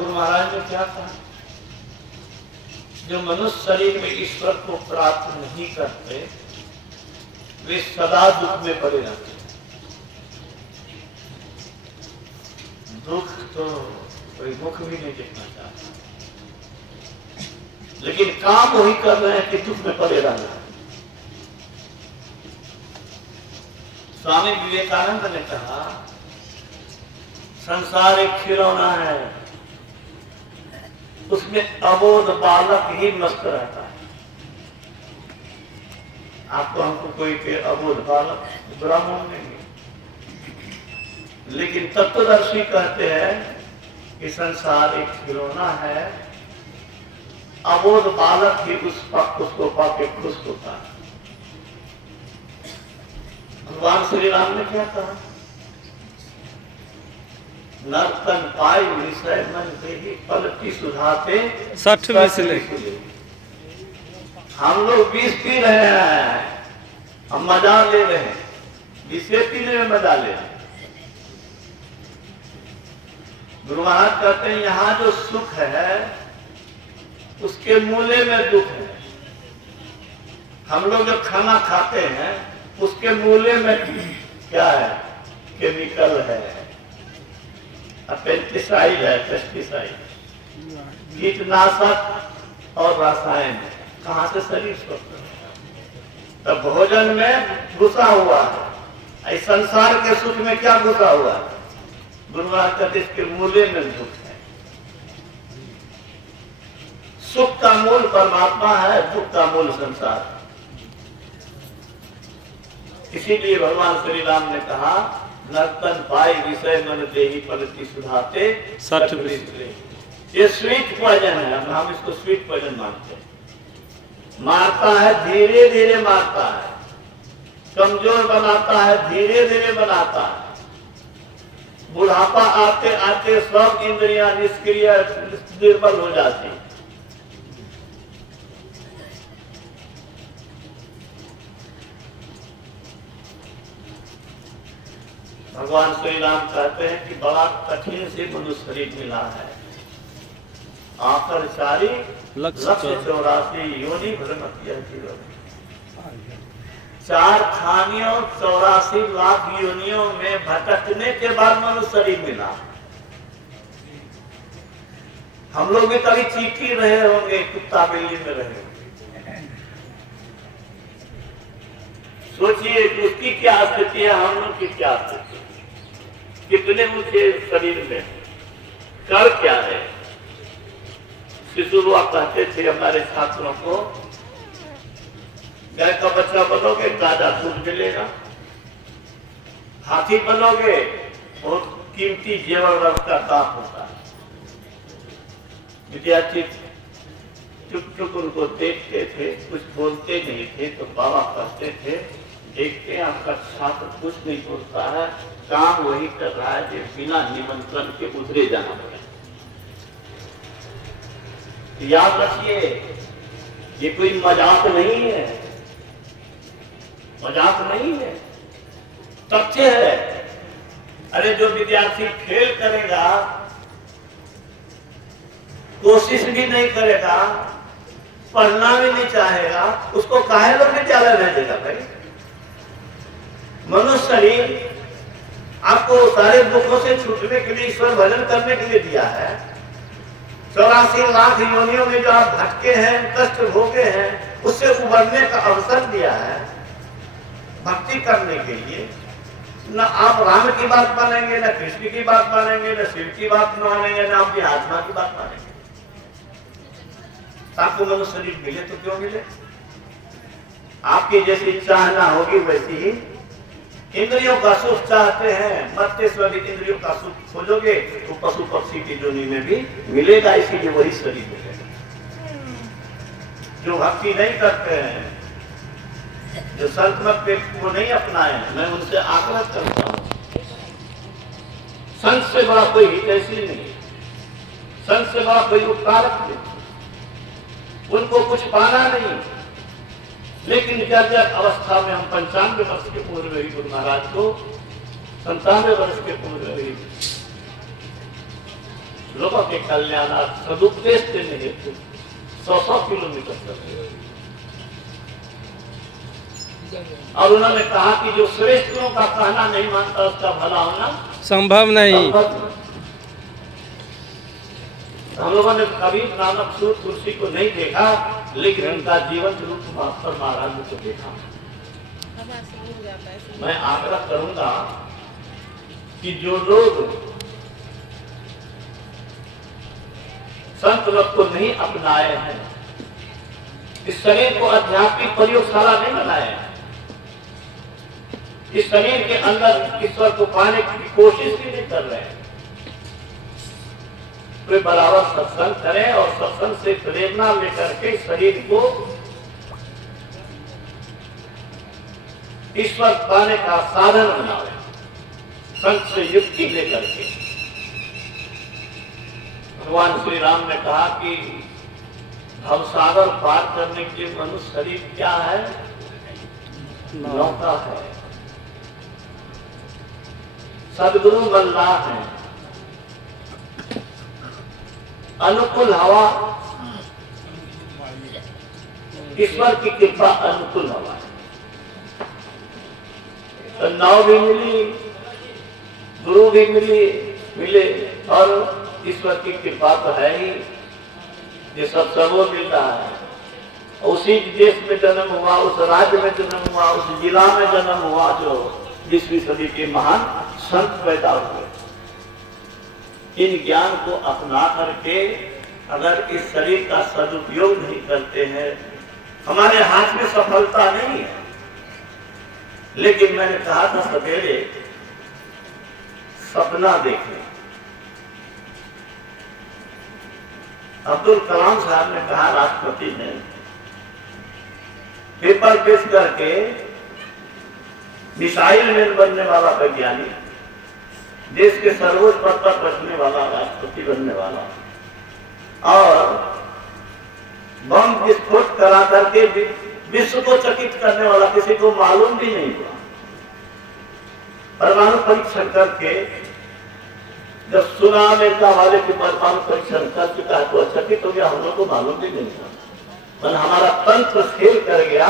गुरु महाराज ने क्या कहा, जो मनुष्य शरीर में ईश्वर को प्राप्त नहीं करते वे सदा दुख में पड़े रहते हैं। दुख तो कोई मुख भी नहीं देखना चाहता, लेकिन काम वही कर रहे हैं कि दुख में पड़े रहना। स्वामी विवेकानंद ने कहा संसार एक खिलौना है, उसमें अबोध बालक ही मस्त रहता है। आपको हमको कोई के अबोध बालक ब्राह्मण नहीं, लेकिन तत्वदर्शी कहते हैं कि संसार एक खिलौना है, अबोध बालक ही उसको पाके खुश होता है। भगवान श्री राम ने क्या कहा, नर्तन पाई विषय मन देही पलटी सुधाते 60 विषय। हम लोग 20 पी रहे हैं, हम मजा ले रहे हैं, विषय पीने में मजा ले रहे हैं। गुरु महाराज कहते हैं यहाँ जो सुख है उसके मूले में दुख है। हम लोग जो खाना खाते हैं उसके मूले में क्या है, केमिकल है, पेस्टिसाइड है, पेस्टिसाइड, कीटनाशक और रसायन है। कहाँ से शरीर स्वस्थ है? तब भोजन में घुसा हुआ है, इस संसार के सुख में क्या घुसा हुआ है? गुरु महाराज कहते इसके मूल्य में दुख है। सुख का मूल परमात्मा है, दुख का मूल संसार। इसीलिए भगवान श्री राम ने कहा नर्तन पाई विषय मन देही पलटी सुधाते 60 विषय। ये स्वीट पॉइजन है, हम इसको स्वीट पॉइजन मानते हैं। मारता है, धीरे धीरे मारता है, कमजोर बनाता है, धीरे धीरे बनाता है। बुढ़ापा आते आते सब इंद्रियां निष्क्रिय निर्बल हो जाती। भगवान श्री राम कहते हैं कि बड़ा कठिन से मनुष्य शरीर मिला है, आकर 4,84 योनि भ्रमति 4 खानियों 84 लाख योनियों में भटकने के बाद मनुष्य शरीर मिला। हम लोग भी कभी चींटी रहे होंगे, कुत्ता बिल्ली में रहे होंगे। सोचिए उसकी क्या स्थिति है, हम लोग की क्या स्थिति, कितने ऊंचे शरीर में, कर क्या है। शिशु हुआ कहते थे हमारे छात्रों को, गाय का बच्चा बनोगे ताजा दूध मिलेगा, हाथी बनोगे बहुत कीमती जेवर का दाम होता है। विद्यार्थी चुप चुप उनको देखते थे, कुछ बोलते नहीं थे, तो बाबा कहते थे देखते हैं आपका छात्र कुछ नहीं बोलता है, काम वही कर रहा है जो बिना निमंत्रण के उधरे जाना पड़े। याद रखिए ये कोई मजाक नहीं है, मजाक नहीं है, तथ्य है। अरे जो विद्यार्थी फेल करेगा, कोशिश भी नहीं करेगा, पढ़ना भी नहीं चाहेगा, उसको काहे लोग विद्यालय भेजेगा भाई? मनुष्य शरीर आपको सारे दुखों से छूटने के लिए, ईश्वर भजन करने के लिए दिया है। 84 लाख योनियों में जो आप भटके हैं, कष्ट भोगे हैं, उससे उबरने का अवसर दिया है भक्ति करने के लिए। न आप राम की बात मानेंगे, न कृष्ण की बात मानेंगे, न शिव की बात मानेंगे, न आपकी आत्मा की बात मानेंगे। आपको मनुष्य शरीर मिले तो क्यों मिले? आपकी जैसी चाहना होगी वैसी ही इंद्रियों का सुख चाहते हैं, मरते समय इंद्रियों का सुख खोजोगे तो पशु पक्षी की जोनी में भी मिलेगा, इसीलिए वही शरीर मिलेगा। जो भक्ति नहीं करते हैं, जो संत मत को नहीं अपनाए, मैं उनसे आग्रह करता हूँ, संत से बड़ा कोई हितैषी नहीं, संत से बड़ा कोई उपकारक नहीं, उनको कुछ पाना नहीं। लेकिन जब अवस्था में हम 95 वर्ष के पूर्व में गुरु महाराज को 97 वर्ष के पूर्व में लोगों के कल्याणार्थ सदुपदेश देने हेतु 100 किलोमीटर चलते। और उन्होंने कहा कि जो श्रेष्ठों का कहना नहीं मानता उसका भला होना संभव नहीं। हम लोगों ने कभी नानक सूर तुलसी को नहीं देखा, लेकिन उनका जीवन रूप मास्टर महाराज को देखा। मैं आग्रह करूंगा कि जो लोग संत लोग को नहीं अपनाए हैं, इस शरीर को आध्यात्मिक प्रयोगशाला नहीं बनाए, इस शरीर के अंदर ईश्वर को पाने की कोशिश भी नहीं कर रहे हैं, वे बराबर सत्संग करें और सत्संग से प्रेरणा लेकर के शरीर को ईश्वर पाने का साधन बनावे, संत से युक्ति लेकर के। भगवान श्री राम ने कहा कि भवसागर पार करने के लिए मनुष्य शरीर क्या है? नौका है। सदगुरु मल्लाह है, अनुकूल हवा, ईश्वर की कृपा अनुकूल हवा है। तो नाव भी मिली, गुरु भी मिले और ईश्वर की कृपा तो है ही, ये सब सबको मिल रहा है। उसी देश में जन्म हुआ, उस राज्य में जन्म हुआ, उस जिला में जन्म हुआ जो 20वीं सदी के महान संत पैदा हुए। इन ज्ञान को अपना करके अगर इस शरीर का सदुपयोग नहीं करते हैं, हमारे हाथ में सफलता नहीं है। लेकिन मैंने कहा था सवेरे, सपना देखें। अब्दुल कलाम साहब ने कहा, राष्ट्रपति ने पेपर पेश करके मिसाइल मैन बनने वाला वैज्ञानिक, देश के सर्वोच्च पद पर बैठने वाला, राष्ट्रपति बनने वाला और बम विस्फोट करा करके विश्व को चकित करने वाला किसी को मालूम भी नहीं हुआ। परमाणु परीक्षण करके जब सुना अमेरिका वाले की परमाणु परीक्षण कर चुका है तो चकित हो गया, हम लोग को मालूम भी नहीं था। मन हमारा तंत्र फेल कर गया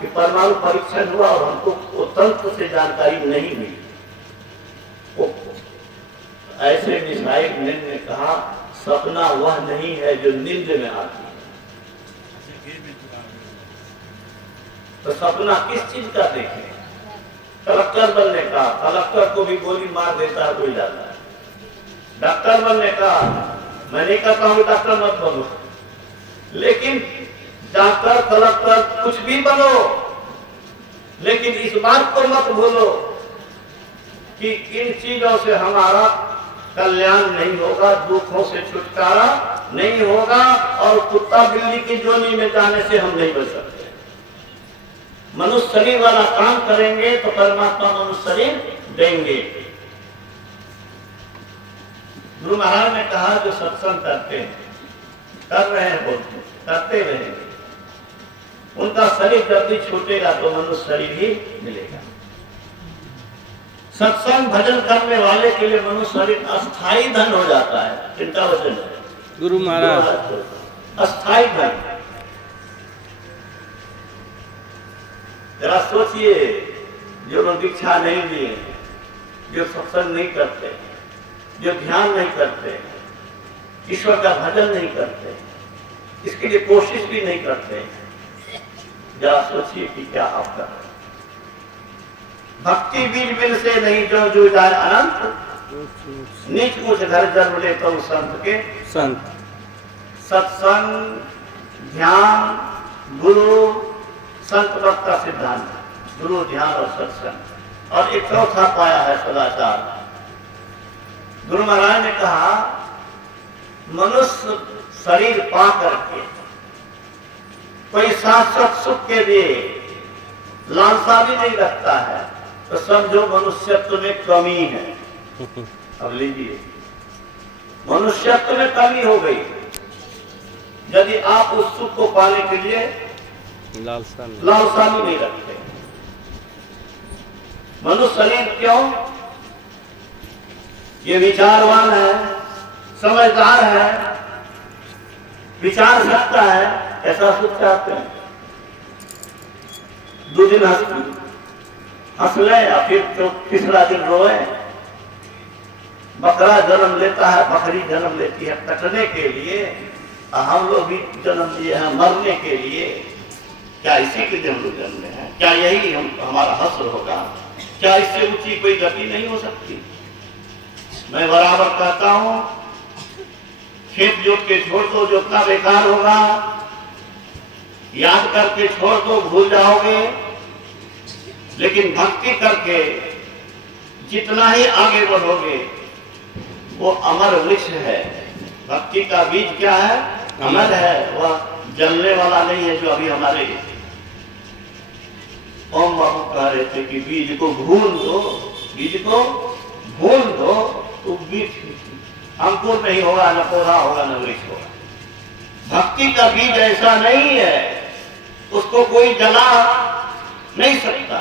कि परमाणु परीक्षण हुआ और हमको वो तंत्र से जानकारी नहीं मिली। ऐसे मिसाइल मैन ने कहा, सपना वह नहीं है जो नींद में आती है। तो सपना किस चीज का देखें? कलेक्टर बनने का, कलेक्टर को भी गोली मार देता है कोई जाता है। डॉक्टर बनने का, मैं नहीं कहता हूं डॉक्टर मत बनो, लेकिन डॉक्टर कलेक्टर कुछ भी बनो, लेकिन इस बात को मत भूलो कि इन चीजों से हमारा कल्याण नहीं होगा, दुखों से छुटकारा नहीं होगा और कुत्ता बिल्ली की जोनी में जाने से हम नहीं बच सकते। मनुष्य शरीर वाला काम करेंगे तो परमात्मा मनुष्य शरीर देंगे। गुरु महाराज ने कहा, जो सत्संग करते हैं, कर रहे हैं, बोलते करते रहेंगे, उनका शरीर जब भी छूटेगा तो मनुष्य शरीर ही मिलेगा। सत्संग भजन करने वाले के लिए मनुष्य शरीर अस्थाई धन हो जाता है। चिंता वचन है गुरु महाराज, अस्थाई धन। जरा सोचिए, जो लोग दीक्षा नहीं लिए, जो सत्संग नहीं करते, जो ध्यान नहीं करते, ईश्वर का भजन नहीं करते, इसके लिए कोशिश भी नहीं करते, जरा सोचिए कि क्या आपका भक्ति बीज बिन से नहीं जो जाए अनंत, नीच ऊंच घर जन्म ले तो संत के संत। सत्संग, ध्यान, गुरु, संत भक्त का सिद्धांत, गुरु, ध्यान और सत्संग। और एक चौथा पाया है सदाचार। गुरु महाराज ने कहा, मनुष्य शरीर पा करके कोई शाश्वत सुख के लिए लालसा भी नहीं रखता है तो समझो मनुष्यत्व में कमी है। अब लीजिए, मनुष्यत्व में कमी हो गई यदि आप उस सुख को पाने के लिए लालसा भी नहीं रखते। मनुष्य शरीर क्यों? ये विचारवान है, समझदार है, विचार सकता है, ऐसा सुख चाहते हैं। 2 दिन हंस ले या फिर तो तीसरा दिन रोए। बकरा जन्म लेता है, बकरी जन्म लेती है कटने के लिए, और हम लोग भी जन्म लिए हैं मरने के लिए। क्या इसी के लिए हम लोग जन्मे हैं? क्या यही हमारा हश्र होगा? क्या इससे ऊंची कोई गति नहीं हो सकती? मैं बराबर कहता हूं, खेत जोत के छोड़ दो, जोतना बेकार होगा। याद करके छोड़ दो, भूल जाओगे। लेकिन भक्ति करके जितना ही आगे बढ़ोगे, वो अमर वृक्ष है। भक्ति का बीज क्या है? अमर है, वह जलने वाला नहीं है। जो अभी हमारे ओम बाबू कह रहे थे कि बीज को भून दो, बीज को भून दो तो बीज अंकुर नहीं होगा, न पौधा होगा, न वृक्ष होगा। भक्ति का बीज ऐसा नहीं है, उसको कोई जला नहीं सकता।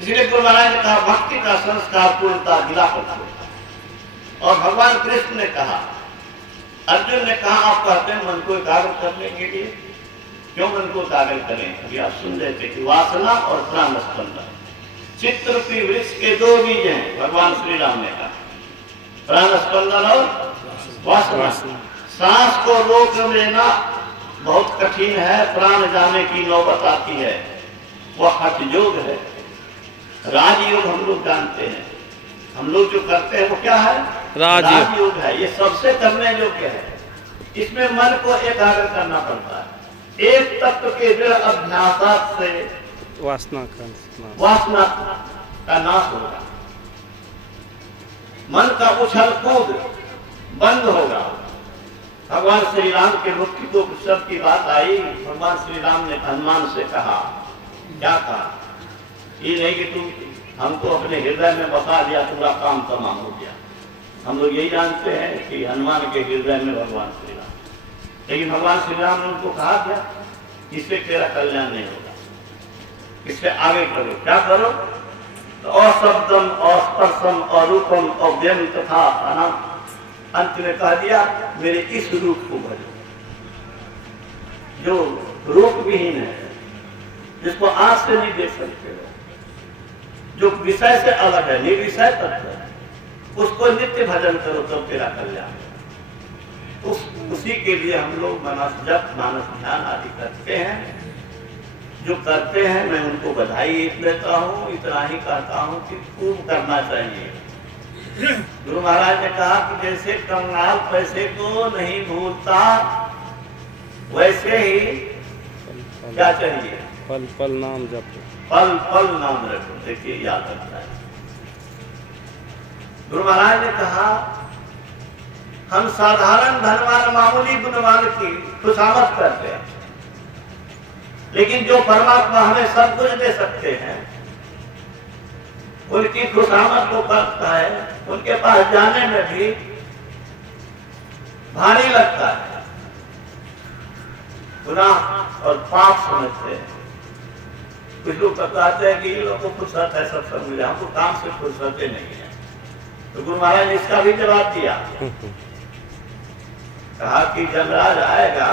इसलिए गुरु महाराज ने कहा भक्ति का संस्कार पूर्णता गिला कर छोड़ता। और भगवान कृष्ण ने कहा, अर्जुन ने कहा आप कहते हैं मन को एकाग्र करने के लिए, क्यों मन को एकाग्र करें? अभी आप सुन रहे थे कि वासना और प्राण स्पंदन, चित्रपी वृक्ष के 2 बीज हैं। भगवान श्री राम ने कहा प्राण स्पंदन और वासना। सांस को रोक लेना बहुत कठिन है, प्राण जाने की नौबत आती है, वह हठ योग है। राजयोग हम लोग जानते हैं, हम लोग जो करते हैं वो क्या है? राजयोग है। ये सबसे करने योग्य है। इसमें मन को एकाग्र करना पड़ता है। एक तत्व के दृढ़ अभ्यास से वासना का नाश होगा, मन का उछल कूद बंद होगा। भगवान श्री राम के मुक्ति को शब्द की बात आई, भगवान श्री राम ने हनुमान से कहा, क्या कहा? ये नहीं कि तुम हमको अपने हृदय में बता दिया, पूरा काम तमाम हो गया। हम लोग यही जानते हैं कि हनुमान के हृदय में भगवान श्री राम, लेकिन भगवान श्री राम ने उनको कहा क्या? इससे तेरा कल्याण नहीं होगा, इससे आगे करो। क्या करो? तो अशब्दम, अस्पर्शम, अरूपम, अव्यम तथा अनाम। अंत में कह दिया मेरे इस रूप को भजो, जो रूप विहीन है, जिसको आंख से नहीं देख सकते हो, जो विषय से अलग है, निर्विषय तत्व है, उसको नित्य भजन करो तो तेरा कल्याण। उसी के लिए हम लोग मानस जप, मानस ध्यान आदि करते हैं। जो करते हैं मैं उनको बधाई देता हूँ, इतना ही कहता हूँ कि खूब करना चाहिए। गुरु महाराज ने कहा कि जैसे कंगाल पैसे को नहीं भूलता, वैसे ही क्या चाहिए? पल पल नाम जपो, पल पल नाम रखो। देखिए याद रखना है। गुरु महाराज ने कहा हम साधारण धनवान मामूली गुणवान की खुशामद करते हैं, लेकिन जो परमात्मा हमें सब कुछ दे सकते हैं, उनकी खुशामद को करता है, उनके पास जाने में भी भारी लगता है, गुनाह और पाप समझते हैं। कुछ लोग कहते हैं कि ये लोग को फुर्सत है सब समझे, हमको काम से फुर्सत नहीं है। तो गुरु महाराज ने इसका भी जवाब दिया, कहा कि जमराज आएगा,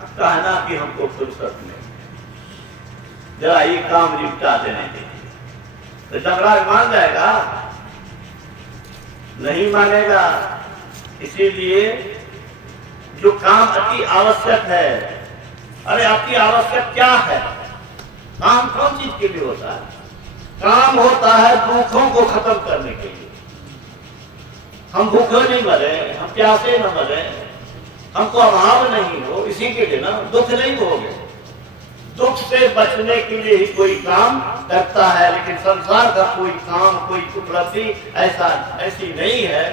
कहना कि हमको फुर्सत नहीं, जरा ये काम निपटा देने दे। तो जमराज मान जाएगा? नहीं मानेगा। इसीलिए जो काम अति आवश्यक है, अरे अति आवश्यक क्या है? काम कौन चीज के लिए होता है? काम होता है दुखों को खत्म करने के लिए। हम भूखे नहीं मरे, हम प्यासे न मरे, हमको अभाव नहीं हो, इसी के लिए ना, दुख नहीं होगे। दुख से बचने के लिए ही कोई काम करता है, लेकिन संसार का कोई काम, कोई उपलब्धि ऐसी नहीं है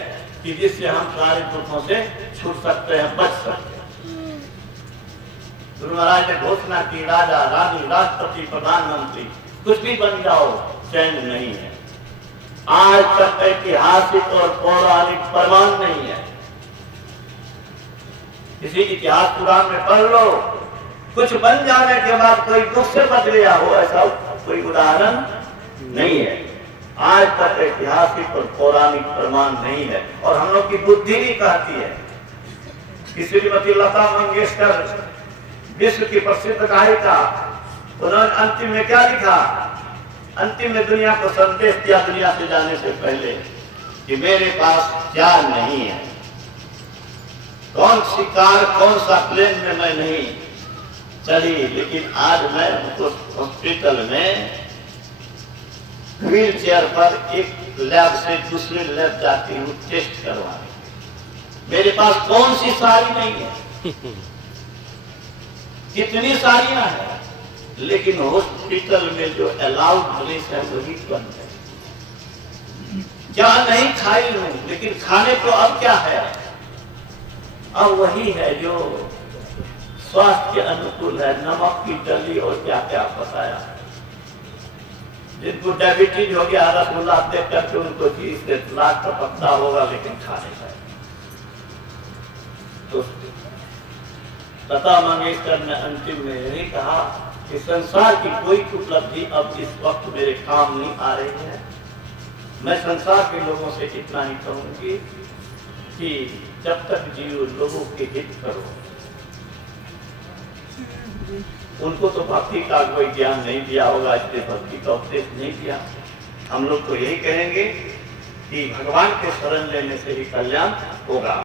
कि जिससे हम सारे दुखों से छूट सकते हैं, बच सकते हैं। गुरु महाराज ने घोषणा की, राजा रानी, राष्ट्रपति, प्रधानमंत्री कुछ भी बन जाओ, चैन नहीं है। आज तक ऐतिहासिक और पौराणिक प्रमाण नहीं है। किसी इतिहास पुराण में पढ़ लो, कुछ बन जाने के बाद कोई दुख से बच गया हो, ऐसा कोई उदाहरण नहीं है। आज तक ऐतिहासिक और पौराणिक प्रमाण नहीं है। और हम लोग की बुद्धि भी कहती है कि श्रीमती लता मंगेशकर विश्व की प्रसिद्ध गायिका, उन्होंने अंतिम में क्या लिखा? अंतिम में दुनिया को संदेश दिया, दुनिया से जाने से पहले, कि मेरे पास क्या नहीं है, कौन सी कार, कौन सा प्लेन में मैं नहीं चली, लेकिन आज मैं उस हॉस्पिटल में व्हील चेयर पर एक लैब से दूसरे लैब जाती हूँ टेस्ट करवाने। मेरे पास कौन सी साड़ी नहीं है, कितनी साड़ियां हैं, लेकिन हॉस्पिटल में जो अलाउड प्लेस है वही बंद है। क्या नहीं खाई हूं, लेकिन खाने को अब क्या है? अब वही है जो स्वास्थ्य के अनुकूल है, नमक की डली और क्या क्या बताया। जिनको डायबिटीज हो गया, रसगुल्ला देख करके उनको चीज से लाख का पत्ता होगा, लेकिन खाने का। तो लता मंगेशकर ने अंतिम में यही कहा कि संसार की कोई उपलब्धि अब इस वक्त मेरे काम नहीं आ रही है। मैं संसार के लोगों से इतना ही कहूंगी कि जब तक जियो लोगों के हित करो। उनको तो भक्ति का कोई ज्ञान नहीं दिया होगा, इसलिए भक्ति का उपदेश नहीं दिया। हम लोग तो यही कहेंगे कि भगवान के शरण लेने से ही कल्याण होगा।